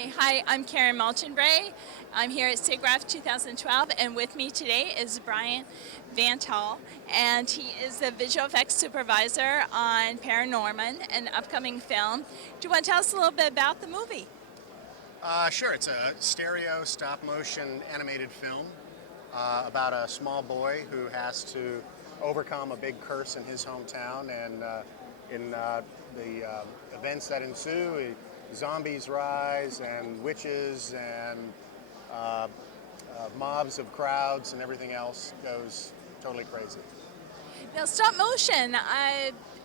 Hey, hi, I'm Karen Malchin-Bray. I'm here at SIGGRAPH 2012, and with me today is Van't Hul, and he is the visual effects supervisor on ParaNorman, an upcoming film. Do you want to tell us a little bit about the movie? Sure, it's a stereo stop-motion animated film about a small boy who has to overcome a big curse in his hometown, and in the events that ensue, zombies rise, and witches, and uh, mobs of crowds, and everything else goes totally crazy. Now, stop motion,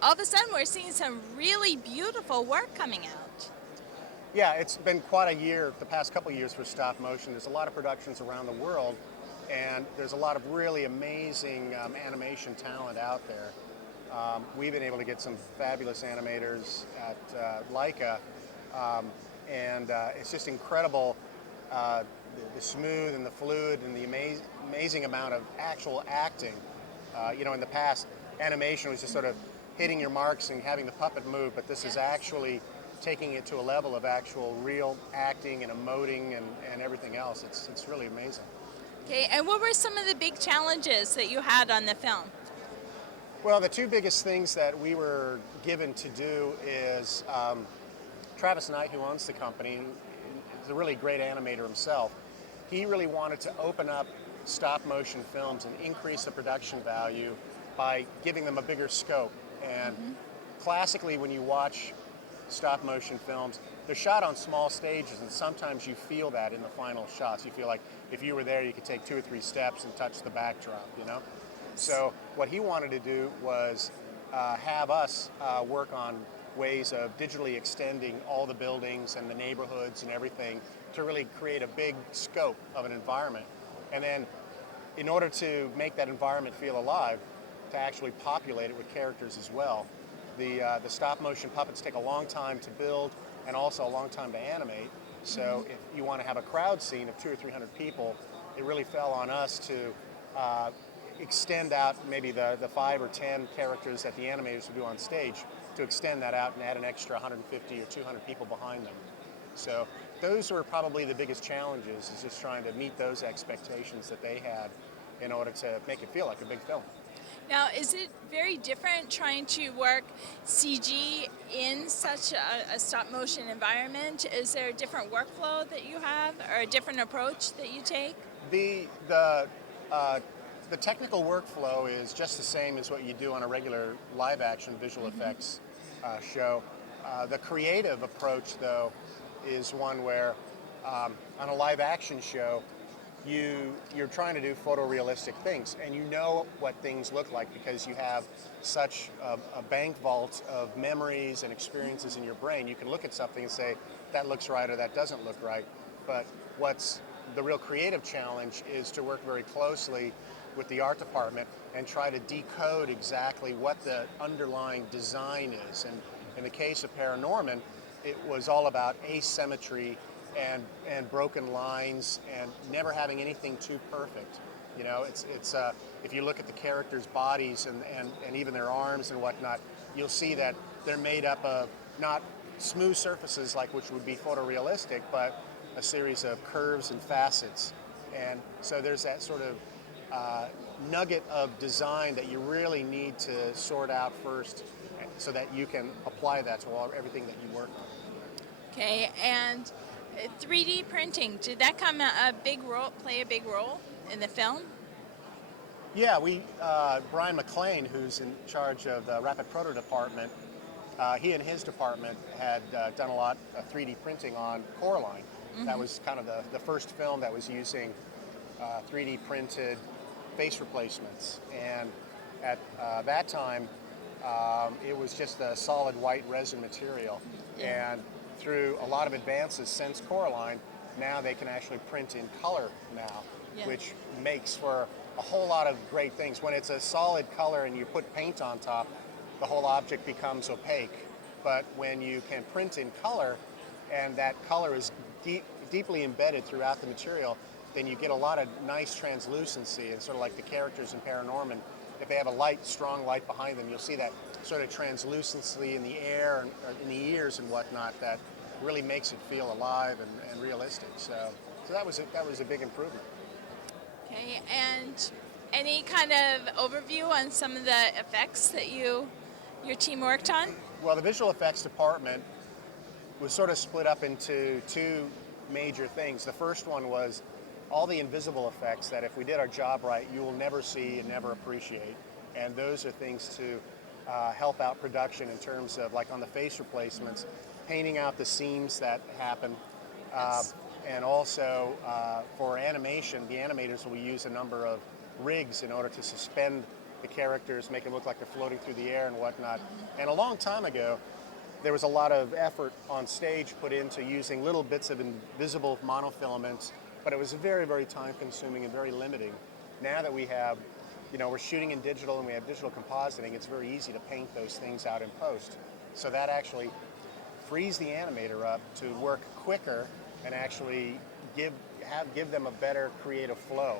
all of a sudden we're seeing some really beautiful work coming out. Yeah, it's been quite a year, the past couple of years for stop motion. There's a lot of productions around the world, and there's a lot of really amazing animation talent out there. We've been able to get some fabulous animators at Leica, um, and it's just incredible the smooth and the fluid and the amazing amount of actual acting. In the past, animation was just sort of hitting your marks and having the puppet move, but this is actually taking it to a level of actual real acting and emoting and everything else. It's really amazing. Okay, and what were some of the big challenges that you had on the film? Well, the two biggest things that we were given to do is Travis Knight, who owns the company, is a really great animator himself. He really wanted to open up stop motion films and increase the production value by giving them a bigger scope. And classically, when you watch stop motion films, they're shot on small stages, and sometimes you feel that in the final shots. You feel like if you were there, you could take 2 or 3 steps and touch the backdrop, you know? So what he wanted to do was have us work on ways of digitally extending all the buildings and the neighborhoods and everything to really create a big scope of an environment. And then in order to make that environment feel alive, to actually populate it with characters as well. The stop motion puppets take a long time to build and also a long time to animate. So if you want to have a crowd scene of 200 or 300 people, it really fell on us to extend out maybe the 5 or 10 characters that the animators would do on stage, to extend that out and add an extra 150 or 200 people behind them. So those were probably the biggest challenges, is just trying to meet those expectations that they had in order to make it feel like a big film. Now, is it very different trying to work CG in such a stop motion environment? Is there a different workflow that you have, or a different approach that you take? The the uh, the technical workflow is just the same as what you do on a regular live action visual effects show. The creative approach, though, is one where on a live action show, you're trying to do photorealistic things, and you know what things look like because you have such a bank vault of memories and experiences in your brain. You can look at something and say, that looks right or that doesn't look right. But what's the real creative challenge is to work very closely with the art department and try to decode exactly what the underlying design is. And in the case of ParaNorman, it was all about asymmetry and broken lines and never having anything too perfect. You know, it's if you look at the characters' bodies and even their arms and whatnot, you'll see that they're made up of not smooth surfaces like which would be photorealistic, but a series of curves and facets. And so there's that sort of nugget of design that you really need to sort out first so that you can apply that to everything that you work on. Okay, and 3D printing, did that play a big role in the film? Yeah, Brian McLean, who's in charge of the Rapid Proto department, he and his department had done a lot of 3D printing on Coraline. That was kind of the first film that was using 3D printed face replacements. And at that time, it was just a solid white resin material. Yeah. And through a lot of advances since Coraline, now they can actually print in color now, Yeah. which makes for a whole lot of great things. When it's a solid color and you put paint on top, the whole object becomes opaque. But when you can print in color, and that color is deeply embedded throughout the material, then you get a lot of nice translucency. And sort of like the characters in ParaNorman, if they have a strong light behind them, you'll see that sort of translucency in the air and in the ears and whatnot that really makes it feel alive and realistic. So that was a big improvement. Okay, and any kind of overview on some of the effects that your team worked on? Well, the visual effects department was sort of split up into two major things. The first one was all the invisible effects that if we did our job right, you will never see and never appreciate. And those are things to help out production in terms of, like on the face replacements, painting out the seams that happen. Yes. And also for animation, the animators will use a number of rigs in order to suspend the characters, make them look like they're floating through the air and whatnot. And a long time ago, there was a lot of effort on stage put into using little bits of invisible monofilaments, but it was very, very time-consuming and very limiting. Now that we have, we're shooting in digital and we have digital compositing, it's very easy to paint those things out in post. So that actually frees the animator up to work quicker and actually give them a better creative flow.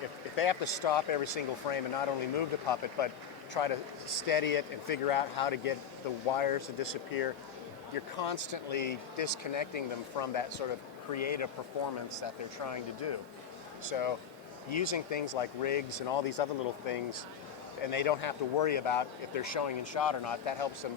If they have to stop every single frame and not only move the puppet, but try to steady it and figure out how to get the wires to disappear, you're constantly disconnecting them from that sort of creative performance that they're trying to do. So using things like rigs and all these other little things, and they don't have to worry about if they're showing in shot or not, that helps them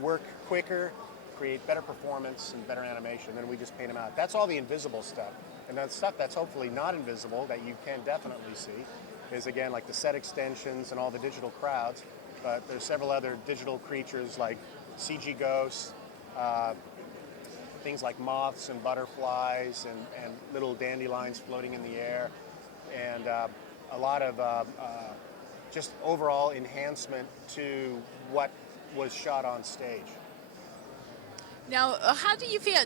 work quicker, create better performance and better animation. Then we just paint them out. That's all the invisible stuff. And that stuff that's hopefully not invisible that you can definitely see is, again, like the set extensions and all the digital crowds. But there's several other digital creatures like CG ghosts, things like moths and butterflies and little dandelions floating in the air, and a lot of just overall enhancement to what was shot on stage. Now, how do you feel?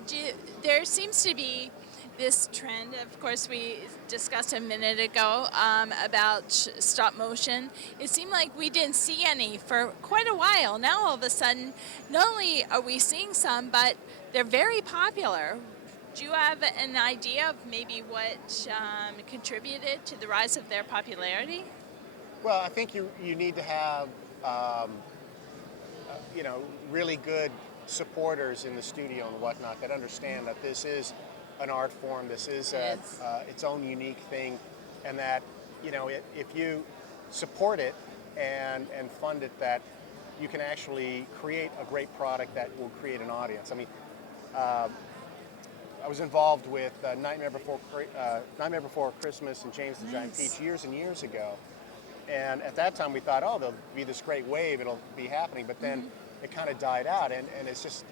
There seems to be this trend, of course, we discussed a minute ago about stop motion. It seemed like we didn't see any for quite a while. Now, all of a sudden, not only are we seeing some, but they're very popular. Do you have an idea of maybe what contributed to the rise of their popularity? Well, I think you need to have really good supporters in the studio and whatnot that understand that this is an art form, this is its own unique thing, and that if you support it and fund it, that you can actually create a great product that will create an audience. I mean, I was involved with Nightmare Before Christmas and James the Giant Peach years and years ago, and at that time we thought, oh, there'll be this great wave, it'll be happening, but then it kind of died out, and it's just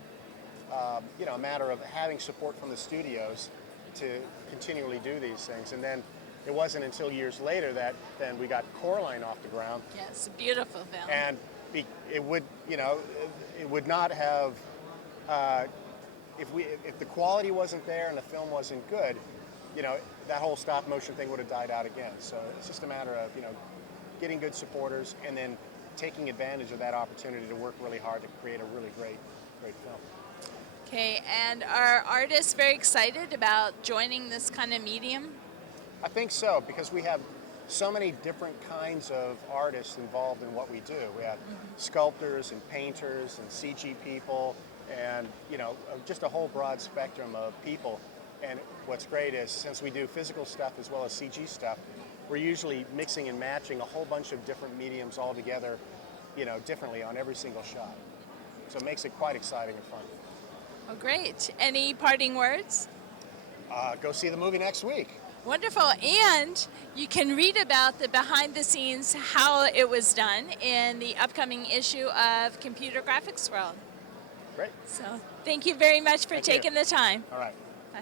a matter of having support from the studios to continually do these things. And then it wasn't until years later that then we got Coraline off the ground. Yes, a beautiful film. And it would not have if the quality wasn't there and the film wasn't good, that whole stop motion thing would have died out again. So it's just a matter of getting good supporters and then taking advantage of that opportunity to work really hard to create a really great film. Okay, and are artists very excited about joining this kind of medium? I think so, because we have so many different kinds of artists involved in what we do. We have sculptors and painters and CG people and just a whole broad spectrum of people. And what's great is, since we do physical stuff as well as CG stuff, we're usually mixing and matching a whole bunch of different mediums all together, differently on every single shot. So it makes it quite exciting and fun. Oh, great. Any parting words? Go see the movie next week. Wonderful. And you can read about the behind the scenes, how it was done, in the upcoming issue of Computer Graphics World. Great. So thank you very much for taking the time. All right. Bye.